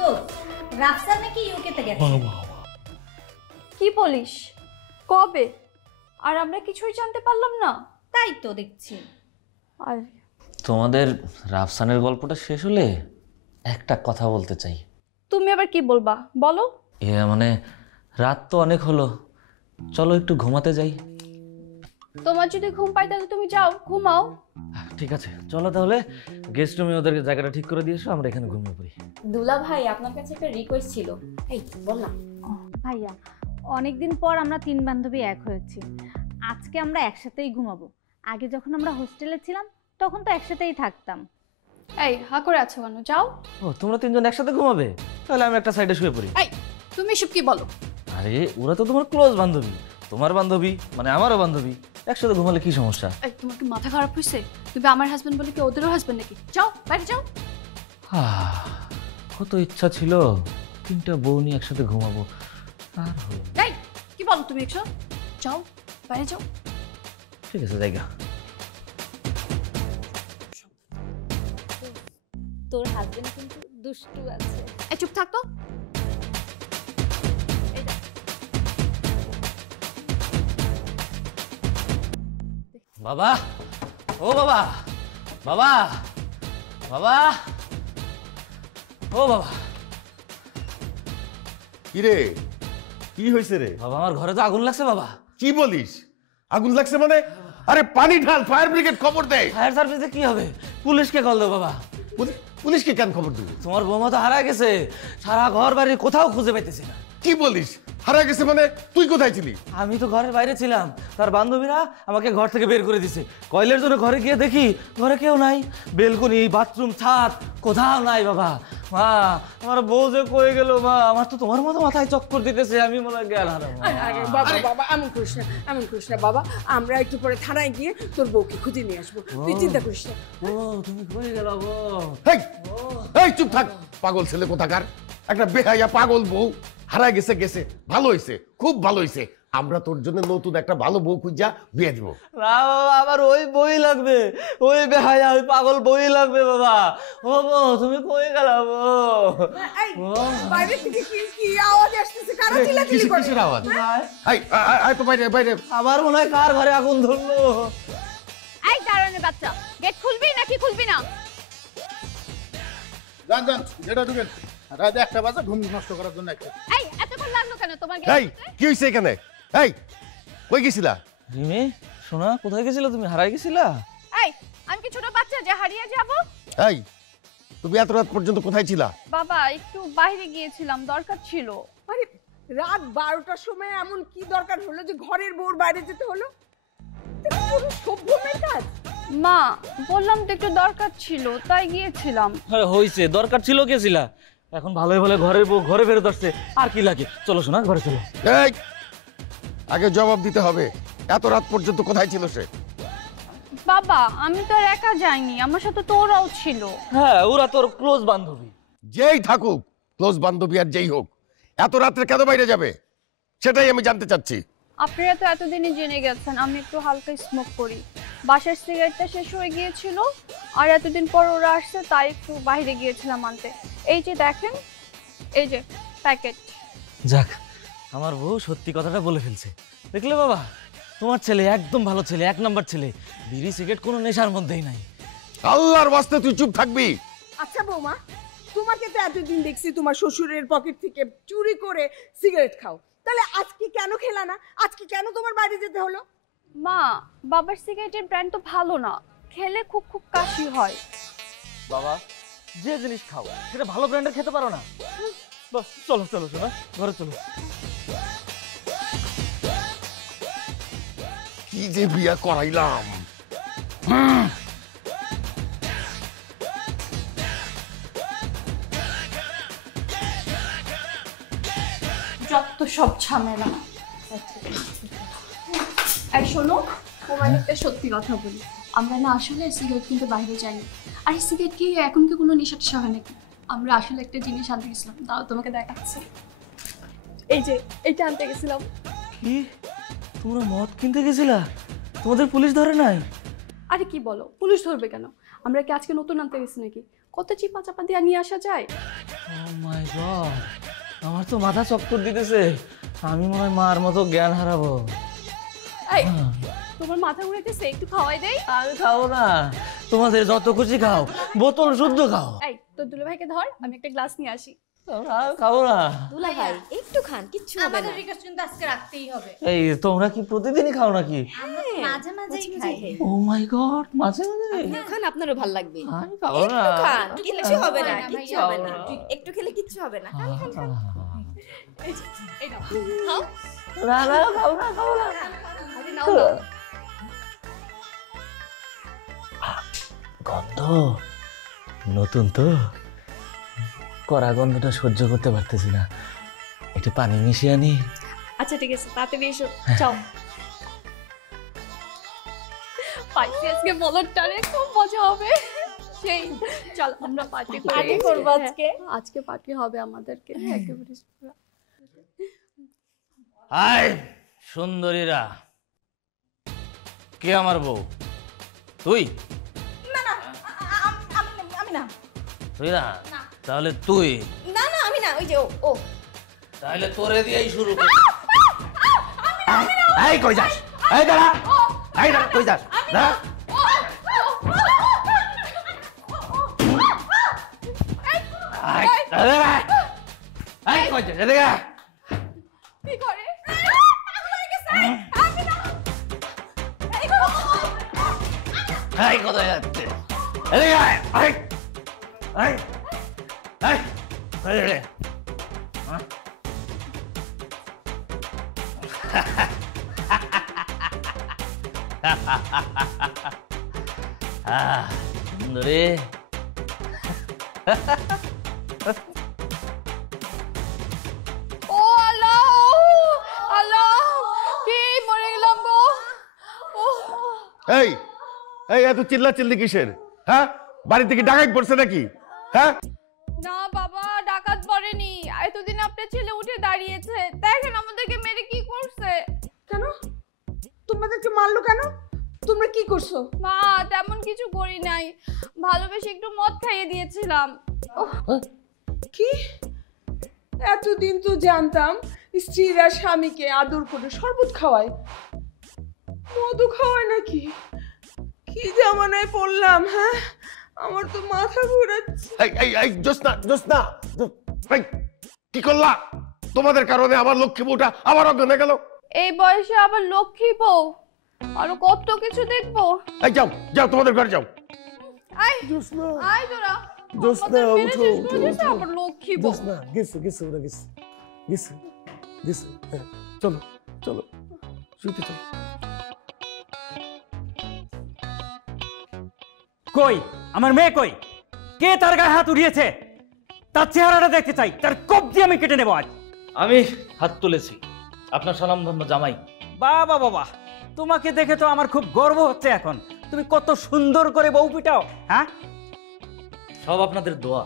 তো রাফসান নাকি ইউকেতে গেছে। কি বলিস? কবে? আর আমরা কিছুই জানতে পারলাম না। তাই তো দেখছি। আর তোমাদের রাফসানের গল্পটা শেষ হলে একটা কথা বলতে চাই। তুমি আবার কি বলবা বলো? মানে রাত তো অনেক হলো, চলো একটু ঘুমাতে যাই। তোমার যদি ঘুম পাই তাহলে তুমি যাও ঘুমাও। ঠিক আছে চলো তাহলে গেস্ট রুমে ওদেরকে জায়গাটা ঠিক করে দিয়ে এসো, আমরা এখানে ঘুমিয়ে পড়ি। দুলা ভাই আপনার কাছে একটা রিকোয়েস্ট ছিল। এই বল না। ভাইয়া অনেকদিন পর আমরা তিন বান্ধবী এক হয়েছি, আজকে আমরা একসাথেই ঘুমাবো। আগে যখন আমরা হোস্টেলে ছিলাম তখন তো একসাথেই থাকতাম। এই হা করে আছো কেন? যাও। ও তোমরা তিনজন একসাথে ঘুমাবে? তাহলে আমি একটা সাইডে শুয়ে পড়ি। এই তুমি এসব কি বলো? আরে ওরা তো তোমার ক্লোজ বান্ধবী, তোমার বান্ধবী মানে আমারও বান্ধবী, একসাথে ঘুমালে কি সমস্যা? এই তোমার কি মাথা খারাপ হয়েছে? তুমি আমার হাজবেন্ড বলে কি ওদেরও হাজবেন্ড নাকি? যাও বাইরে যাও। কত ইচ্ছা ছিল তিনটা বউ নিয়ে একসাথে ঘুমাবো, আর হলো না। এই কি বলো তুমি? একশো যাও বাইরে যাও। ঠিক আছে জায়গা। তোর হাজবেন্ড কিন্তু দুষ্টু আছে। এই চুপ থাক তো। বাবা, ও বাবা, বাবা, বাবা, ও বাবা। কি রে, কি হয়েছে রে? বাবা আমার ঘরে তো আগুন লাগছে বাবা। কি বলিস? আগুন লাগছে মানে? আরে পানি ঢাল, ফায়ার ব্রিগেড খবর দে। ফায়ার সার্ভিসে কি হবে? পুলিশকে কল দাও বাবা। পুলিশকে কেন খবর দিবি? তোমার বৌমা তো হারা গেছে, সারা ঘর বাড়ি কোথাও খুঁজে পাইতেছি না। কি বলিস? হারা গেছে মানে? তুই কোথায় ছিলি? আমি তো ঘরের বাইরে ছিলাম, তার বান্ধবীরা আমাকে ঘর থেকে বের করে দিছে। কয়লের জন্য ঘরে গিয়ে দেখি ঘরে কেউ নাই, বেলকনি, বাথরুম, ছাদ কোথাও নাই বাবা। মা আমার বউ যে কয়ে গেল মা, আমার তো তোমার মতো মাথায় চক্কর দিতেছে, আমি মনে হয় জ্ঞান হারাবো। আরে বাবা বাবা এমন করিস না, এমন করিস না বাবা। আমরা একটু পরে থানায় গিয়ে তোর বউকে খুঁজে নিয়ে আসবো, তুই চিন্তা করিস না। ও তুমি কয়ে গেল বউ। হেই, এই চুপ থাক, পাগল ছেলে কোথাকার। একটা বেহাইয়া পাগল বউ হারায় গেছে, গেছে ভালো হয়েছে, খুব ভালো হয়েছে। আমরা তোর জন্য নতুন একটা ভালো বউ খুঁজা বিয়ে দিব। না বাবা, আমার ওই বই লাগবে, ওই বেহায়া ওই পাগল বই লাগবে বাবা। ও বউ তুমি কয়ে গেল বউ। এই বাইরে থেকে কি কি আওয়াজ আসতেছে? কারা চিল্লাচিল্লি করে? কিসের আওয়াজ? এই আয় তো বাইরে, বাইরে। আমার মনে হয় কার ঘরে আগুন ধরলো। এই দাঁড়ানোর বাচ্চা, গেট খুলবি নাকি খুলবি না? যান যান, যেটা ঢুকেন। রাত 1টা বাজে, ঘুম নষ্ট করার জন্য একটা। এই এতক্ষণ লাগলো কেন তোমার এই কি হয়েছে এখানে? এই কই গেছিলা? রিমি শোনা, কোথায় গেছিলা তুমি? হারাই গেছিলা? এই আমি কি ছোট বাচ্চা যে হারিয়ে যাব? এই তুমি এত রাত পর্যন্ত কোথায় ছিলা? বাবা একটু বাইরে গিয়েছিলাম, দরকার ছিল। আরে রাত 12টার সময় এমন কি দরকার হলো যে ঘরের বউর বাইরে যেতে হলো? এটা পুরো সভ্য মেয়ের কাজ। মা বললাম তো একটু দরকার ছিল তাই গিয়েছিলাম। আরে হইছে, দরকার ছিল গেছিলা, এখন ভালোই ভালো ঘরের বউ ঘরে ফেরত আসছে, আর কি লাগে? চলো শোনা ঘরে চলো। এই আগে জবাব দিতে হবে, এত রাত পর্যন্ত কোথায় ছিল সে? বাবা আমি তো আর একা যাইনি, আমার সাথে তো ওরাও ছিল। হ্যাঁ ওরা তোর ক্লোজ বান্ধবী। যেই থাকুক, ক্লোজ বান্ধবী আর যেই হোক, এত রাত্রে কেন বাইরে যাবে সেটাই আমি জানতে চাচ্ছি। আপনারা তো এতদিনই জেনে গেছেন আমি একটু হালকা স্মোক করি, বাসার সিগারেটটা শেষ হয়ে গিয়েছিল, আর এতদিন পর ওরা আসছে তাই একটু বাইরে গিয়েছিলাম আনতে। এই যে দেখেন, এই যে প্যাকেট। যাক আমার বউ সত্যি কথাটা বলে ফেলছে, দেখলে বাবা? তোমার ছেলে একদম ভালো ছেলে, এক নাম্বার ছেলে, বিড়ি সিগারেট কোনো নেশার মধ্যেই নাই। আল্লাহর ওয়াস্তে তুই চুপ থাকবি? আচ্ছা বৌমা, তোমাকে তো এতদিন দেখছি তোমার শ্বশুরের পকেট থেকে চুরি করে সিগারেট খাও, তাহলে আজকে কেন খেলা না? আজকে কেন তোমার বাইরে যেতে হলো? মা বাবার সিগারেটের ব্র্যান্ড তো ভালো না, খেলে খুব খুব কাশি হয়। বাবা যে জিনিস খাও সেটা ভালো ব্র্যান্ডের খেতে পারো না? বাস চলো চলো শোনা, ঘরে চলো। কি যে বিয়া করাইলাম। যত সব ঝামেলা। আর শোনো, তোমার একটা সত্যি কথা বলি, আমরা না আসলে সিগারেট কিন্তু বাইরে যাইনি। আর সিগারেট কি এখন কি কোনো নেশা টেশা হয় নাকি? আমরা আসলে একটা জিনিস আনতে গেছিলাম, তাও তোমাকে দেখাচ্ছি। এই যে এইটা আনতে গেছিলাম। কি তোমরা মদ কিনতে গেছিলা? তোমাদের পুলিশ ধরে নাই? আরে কি বলো, পুলিশ ধরবে কেন? আমরা কি আজকে নতুন আনতে গেছি নাকি? কত চিপা চাপা দিয়ে নিয়ে আসা যায়। ও মাই গড, আমার তো মাথা চক্কর দিতেছে, আমি মনে হয় মার মতো জ্ঞান হারাবো। এই তোমার মাথা ঘুরাইতেছে, একটু খাওয়াই দেই। আমি খাবো না, তোমাদের যত খুশি খাও, বোতল শুদ্ধ খাও। এই তোর দুলা ভাইকে ধর, আমি একটা গ্লাস নিয়ে আসি। আমি খাবো না। দুলা ভাই একটু খান, কিচ্ছু হবে না। আমাদের রিকোয়েস্ট কিন্তু আজকে রাখতেই হবে। এই তোমরা কি প্রতিদিনই খাও নাকি? মাঝে মাঝেই খাই। ও মাই গড, মাঝে মাঝে? আপনিও খান, আপনারও ভালো লাগবে। আমি খাবো না। একটু খান, কিচ্ছু হবে না, না, কিচ্ছু ভাইয়া, হবে না। ভাইয়া। একটু খেলে কিচ্ছু হবে না। খান, খান, খান। এই নাও, খাও। না না, খাবো না, খাবো না। আরে নাও না। গন্ধ নতুন তো, কড়া গন্ধটা সহ্য করতে পারতেছি না, একটু পানি মিশিয়ে আনি। আচ্ছা ঠিক আছে, তাড়াতাড়ি এসো, যাও। পার্টি আজকে বলটারে খুব মজা হবে। সেই চল আমরা পার্টি করবো আজকে। আজকে পার্টি হবে আমাদেরকে একেবারে পুরো। হাই সুন্দরীরা, কে আমার বউ? তুই? আমি না। তুই না? তাহলে তুই? না না আমি না, ওই যে ও তাহলে তোরে দিয়েই শুরু কর। এই কই যাস? এই দাঁড়া, এই দাঁড়া, কই যাস? দাঁড়া। এই, দাঁড়া। এই কই যাস? এদিকে আয়। কি করে? এই কোথায় যাচ্ছে? এদিকে আয়। এই, এই, এই, কই যাবে? হ্যাঁ? সুন্দরী, ও আল্লাহ, আল্লাহ, কি মরে গেলাম গো। ও এই এই এত চিল্লা চিল্লি কিসের? হ্যাঁ, বাড়ি থেকে ডাকাই পড়ছে নাকি? হ্যাঁ, না বাবা, ডাকাত পড়েনি। এতদিন আপনার ছেলে উঠে দাঁড়িয়েছে, দেখেন আমাদেরকে মেরে কি করছে। কেন তোমাদেরকে মারলো কেন? তোমরা কি করছো? মা তেমন কিছু করি নাই, ভালোবেসে একটু মদ খাইয়ে দিয়েছিলাম। কি এতদিন তো জানতাম স্ত্রীরা স্বামীকে আদর করে শরবত খাওয়ায়, মধু খাওয়ায় নাকি? কি জামানায় পড়লাম, হ্যাঁ? আমার তো মাথা ঘুরাচ্ছে। এই এই এই জোসনা জোসনা, এই কি করলা? তোমাদের কারণে আমার লক্ষ্মী বউটা আবার অজ্ঞান হয়ে গেল। এই বয়সে আবার লক্ষ্মী বউ, আরো কত কিছু দেখবো। এই যাও যাও, তোমাদের ঘরে যাও। আয় জোসনা আয় তোরা, জোসনা, আমাদের মেরে উঠো, শেষ উঠো, করে দিয়েছে, উঠো। আবার লক্ষ্মী বউ। জোসনা গেছে গেছে, ওরা গেছে গেছে গেছে। হ্যাঁ, চলো চলো, শুইতে চলো। কই আমার মেয়ে কই? কে তার গায়ে হাত উঠিয়েছে? তার চেহারাটা দেখতে চাই, তার কবজি আমি কেটে নেব আজ। আমি হাত তুলেছি, আপনার স্বনামধন্য জামাই। বাবা বাবা, তোমাকে দেখে তো আমার খুব গর্ব হচ্ছে এখন। তুমি কত সুন্দর করে বউ পিটাও, হ্যাঁ? সব আপনাদের দোয়া।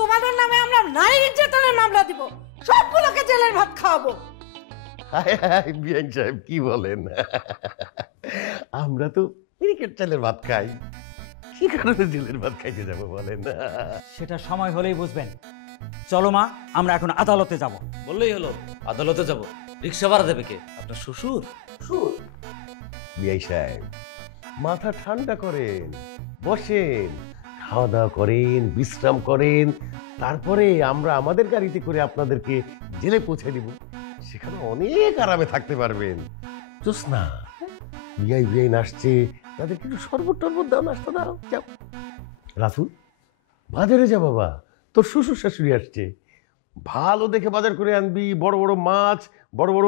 তোমাদের নামে আমরা নারী নির্যাতনের মামলা দিব, সবগুলোকে জেলের ভাত খাওয়াবো। হায় হায়, বিআইন সাহেব কি বলেন? আমরা তো ক্রিকেট চালের ভাত খাই, কি কারণে জেলের ভাত খাইতে যাবো বলেন? সেটা সময় হলেই বুঝবেন। চলো মা, আমরা এখন আদালতে যাব। বললেই হলো, আদালতে যাব। রিক্সা ভাড়া দেবে কে? আপনার শ্বশুর? বিআই সাহেব মাথা ঠান্ডা করেন, বসেন, খাওয়া দাওয়া করেন, বিশ্রাম করেন, তারপরে আমরা আমাদের গাড়িতে করে আপনাদেরকে জেলে পৌঁছে দিব। সেখানে অনেক আরামে থাকতে পারবেন। জোসনা, বিআই আসছে, তাদেরকে একটু শরবত টরবত দাও, নাস্তা দাও, যাও। রাতুল, বাজারে যা বাবা, তোর শ্বশুর শাশুড়ি আসছে, ভালো দেখে বাজার করে আনবি। বড় বড় মাছ, বড় বড়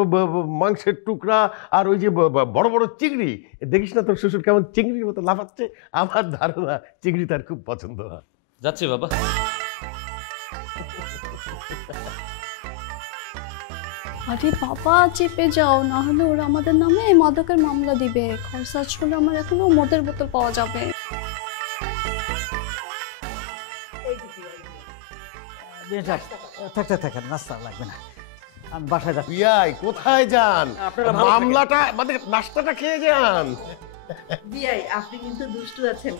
মাংসের টুকরা, আর ওই যে বড় বড় চিংড়ি। দেখিস না তোর শ্বশুর কেমন চিংড়ির মতো লাফাচ্ছে? আমার ধারণা চিংড়ি তার খুব পছন্দ হয়। যাচ্ছি বাবা। আরে বাবা, চেপে যাও, না হলে ওরা আমাদের নামে মাদকের মামলা দিবে। খরচার্জ করলে আমার এখনো মদের বোতল পাওয়া যাবে। থাকতে থাকেন, নাস্তা লাগবে না, আমি বাসায় যাচ্ছি। বিআই কোথায় যান? আপনারা ভালো থাকেন। মামলাটা মানে নাস্তাটা খেয়ে যান। বিআই আপনি কিন্তু দুষ্টু আছেন।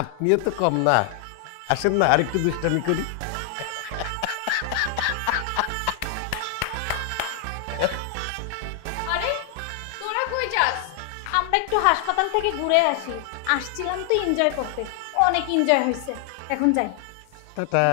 আপনিও তো কম না। আসেন না আরেকটু দুষ্টামি করি। আরে তোরা কই যাস? আমরা একটু হাসপাতাল থেকে ঘুরে আসি, আসছিলাম তো এনজয় করতে, অনেক এনজয় হয়েছে, এখন যাই। টাটা।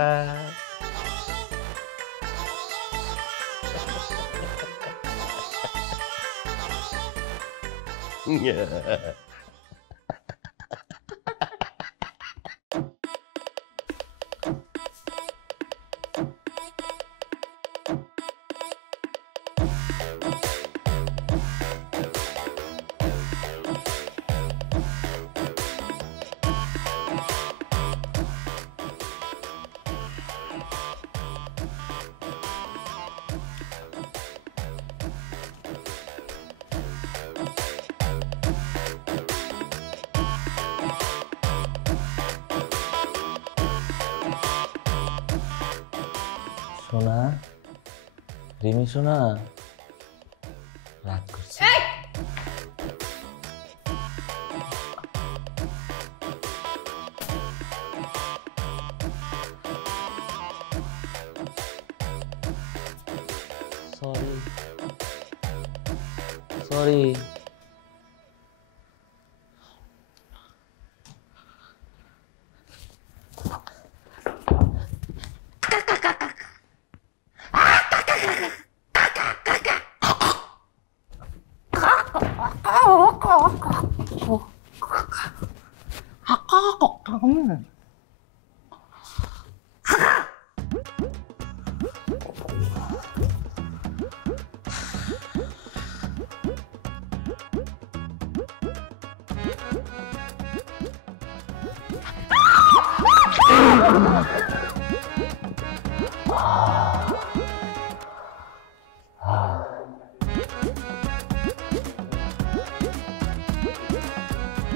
সোনা, রিমি সোনা, রাগ করছে। Sorry sorry.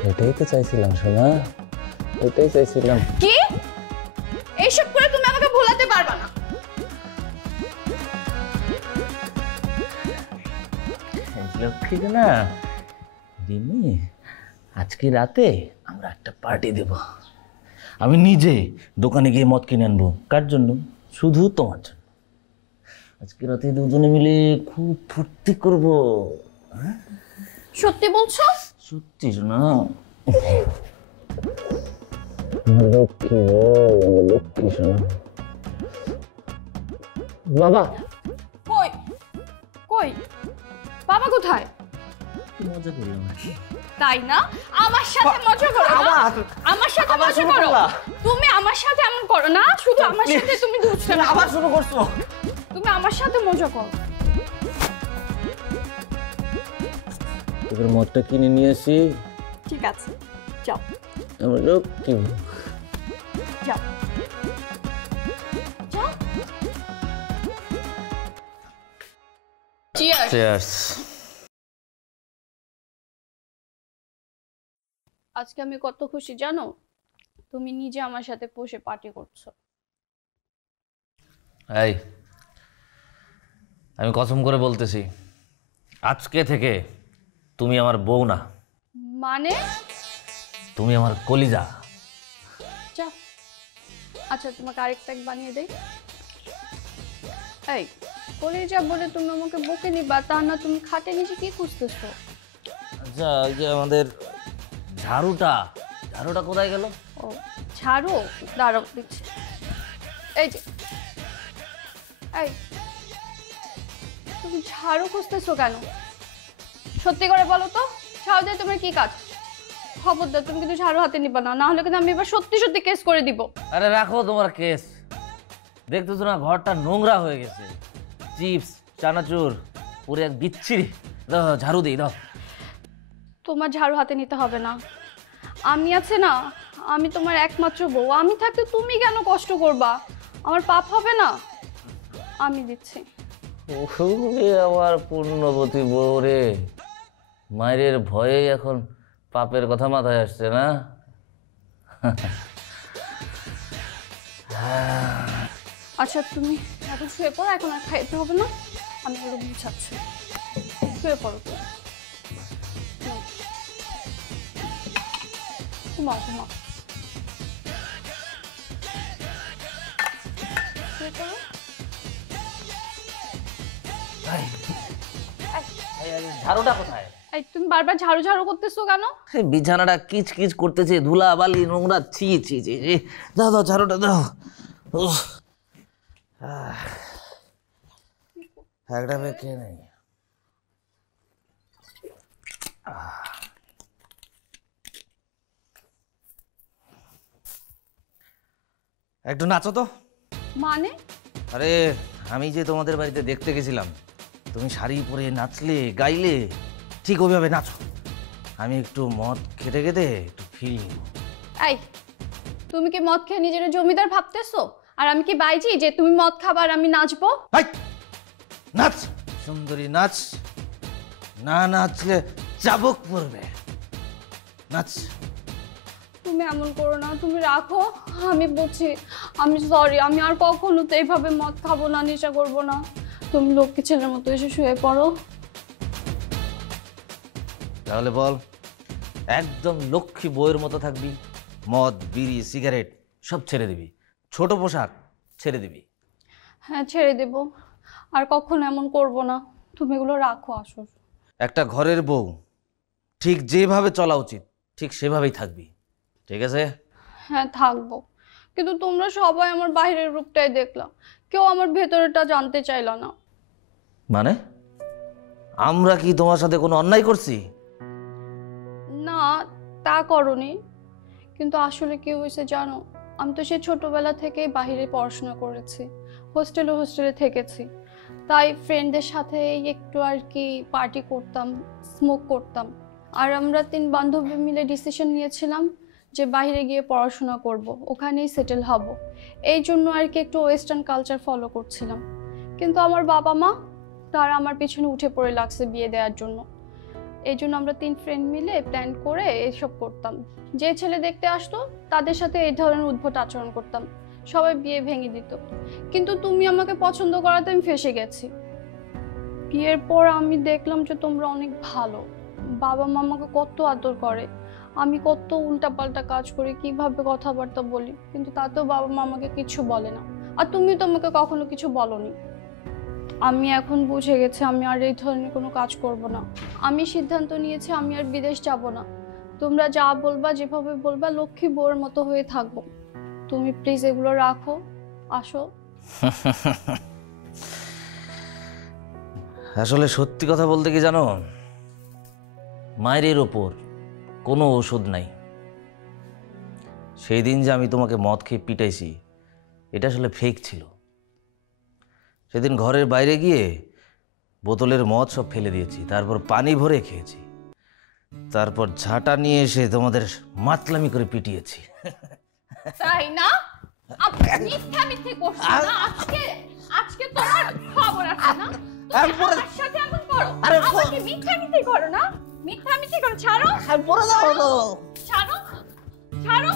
এটাই তো চাইছিলাম সোনা, এটাই চাইছিলাম। কি এইসব করে তুমি আমাকে ভোলাতে পারবা না। লক্ষ্মী না রিমি, আজকে রাতে আমরা একটা পার্টি দেব। আমি নিজে দোকানে গিয়ে মদ কিনে আনবো। কার জন্য? শুধু তোমার জন্য। আজকে রাতে দুজনে মিলে খুব ফুর্তি করবো। সত্যি বলছো? সত্যি শোনা। লক্ষ্মী লক্ষ্মী শোনা। বাবা কই কই বাবা কোথায়? মজা করলাম। তাই না? আমার সাথে মজা করো না? আমার সাথে মজা করো? তুমি আমার সাথে এমন করো না, শুধু আমার সাথে তুমি দুষ্টামি করো। আবার শুরু করছো? তুমি আমার সাথে মজা করো। এবার মদটা কিনে নিয়ে আসি। ঠিক আছে, যাও আমার লক্ষ্মী। যাও যাও। চিয়ার্স। চিয়ার্স। আজকে আমি কত খুশি জানো, তুমি নিজে আমার সাথে বসে পার্টি করছো। এই, আমি কসম করে বলতেছি, আজকে থেকে তুমি আমার বউ না, মানে? তুমি আমার কলিজা। যাও। আচ্ছা তোমাকে আরেক প্যাক বানিয়ে দেই। এই কলিজা বলে তুমি আমাকে বকে নিবা, তা না তুমি খাটে নিচে কি খুঁজতেছো? আচ্ছা, ওই যে আমাদের ঝাড়ুটা কোথায় গেল? ও ঝাড়ু, দাঁড়াও দিচ্ছি। এই যে, এই তুমি ঝাড়ু খুঁজতেছো কেন? সত্যি করে বলো তো, ঝাড়ু দিয়ে তোমার কি কাজ? খবরদার তুমি কিন্তু ঝাড়ু হাতে নিবা না, না হলে কিন্তু আমি এবার সত্যি সত্যি কেস করে দিব। আরে রাখো তোমার কেস। দেখতেছো না ঘরটা নোংরা হয়ে গেছে, চিপস চানাচুর পুরো এক বিচ্ছিরি। দাও ঝাড়ু দিই, দাও। তোমার ঝাড়ু হাতে নিতে হবে না, আমি আছে না, আমি তোমার একমাত্র বউ। আমি থাকতে তুমি কেন কষ্ট করবা? আমার পাপ হবে না? আমি দিচ্ছি। ওরে আমার পূর্ণবতী বউ রে, মায়ের ভয়ে এখন পাপের কথা মাথায় আসছে না? আচ্ছা তুমি এখন শুয়ে পড়ো, এখন আর খাইতে হবে না, আমি ওরা বুঝাচ্ছি। শুয়ে পড়ো তুমি, ঘুমাও ঘুমাও। ঝাড়ুটা কোথায়? এই তুমি বারবার ঝাড়ু ঝাড়ু করতেছো কেন? বিছানাটা কিচ কিচ করতেছে, ধুলা বালি নোংরা, ছি ছি ছি ছি। দাও দাও ঝাড়ুটা দাও। উফ। একটা ব্যাগ খেয়ে নেই। একটু নাচো তো। মানে? আরে আমি যে তোমাদের বাড়িতে দেখতে গেছিলাম, তুমি শাড়ি পরে নাচলে গাইলে, ঠিক ওইভাবে নাচো। আমি একটু মদ খেতে খেতে একটু ফিল নিব। এই তুমি কি মদ খেয়ে নিজের জমিদার ভাবতেছো? আর আমি কি বাইজি যে তুমি মদ খাবার আমি নাচবো? নাচ সুন্দরী নাচ, না নাচলে চাবুক পড়বে। নাচ। তুমি এমন করো না, তুমি রাখো। আমি বুঝছি, আমি সরি, আমি আর কখনো তো এইভাবে মদ খাবো না, নেশা করবো না। তুমি লক্ষ্মী ছেলের মতো এসে শুয়ে পড়ো। তাহলে বল, একদম লক্ষ্মী বউয়ের মতো থাকবি, মদ বিড়ি সিগারেট সব ছেড়ে দিবি, ছোট পোশাক ছেড়ে দিবি? হ্যাঁ ছেড়ে দেব, আর কখনো এমন করবো না। তুমি এগুলো রাখো। আসো। একটা ঘরের বউ ঠিক যেভাবে চলা উচিত ঠিক সেভাবেই থাকবি, ঠিক আছে? হ্যাঁ থাকবো, কিন্তু তোমরা সবাই আমার বাইরের রূপটাই দেখলা, কেউ আমার ভেতরেটা জানতে চাইলা না। মানে আমরা কি তোমার সাথে কোনো অন্যায় করছি? না তা করনি, কিন্তু আসলে কি হয়েছে জানো, আমি তো সে ছোটবেলা থেকেই বাইরে পড়াশোনা করেছি, হোস্টেলে থেকেছি, তাই ফ্রেন্ডদের সাথে একটু আর কি পার্টি করতাম, স্মোক করতাম। আর আমরা 3 বান্ধবী মিলে ডিসিশন নিয়েছিলাম যে বাইরে গিয়ে পড়াশোনা করব, ওখানেই সেটেল হব। এই জন্য আর কি একটু ওয়েস্টার্ন কালচার ফলো করছিলাম। কিন্তু আমার বাবা মা তারা আমার পিছনে উঠে পড়ে লাগছে বিয়ে দেওয়ার জন্য। এই জন্য আমরা 3 ফ্রেন্ড মিলে প্ল্যান করে এইসব করতাম। যে ছেলে দেখতে আসতো তাদের সাথে এই ধরনের উদ্ভট আচরণ করতাম, সবাই বিয়ে ভেঙে দিত। কিন্তু তুমি আমাকে পছন্দ করাতে আমি ফেঁসে গেছি। বিয়ের পর আমি দেখলাম যে তোমরা অনেক ভালো, বাবা মা আমাকে কত আদর করে, আমি কত উল্টাপাল্টা কাজ করি, কিভাবে কথাবার্তা বলি, কিন্তু তাতেও বাবা মা আমাকে কিছু বলে না। আর তুমি তো আমাকে কখনো কিছু বলনি। আমি এখন বুঝে গেছি আমি আর এই ধরনের কোনো কাজ করব না। আমি সিদ্ধান্ত নিয়েছি আমি আর বিদেশ যাব না। তোমরা যা বলবা, যেভাবে বলবা, লক্ষ্মী বউয়ের মতো হয়ে থাকবো। তুমি প্লিজ এগুলো রাখো, আসো। আসলে সত্যি কথা বলতে কি জানো, মায়ের ওপর কোনো ওষুধ নাই। সেই দিন যে আমি তোমাকে মদ খেয়ে পিটাইছি, এটা আসলে ফেক ছিল। সেদিন ঘরের বাইরে গিয়ে বোতলের মদ সব ফেলে দিয়েছি, তারপর পানি ভরে খেয়েছি, তারপর ঝাঁটা নিয়ে এসে তোমাদের মাতলামি করে পিটিয়েছি। তাই না? মিথ্যে করছো না? আজকে তোমার খবর আছে না? আমার সাথে এমন করো, আমাকে মিথ্যে করো না? মিথ্যে করো, ছাড়ো। ছাড়ো।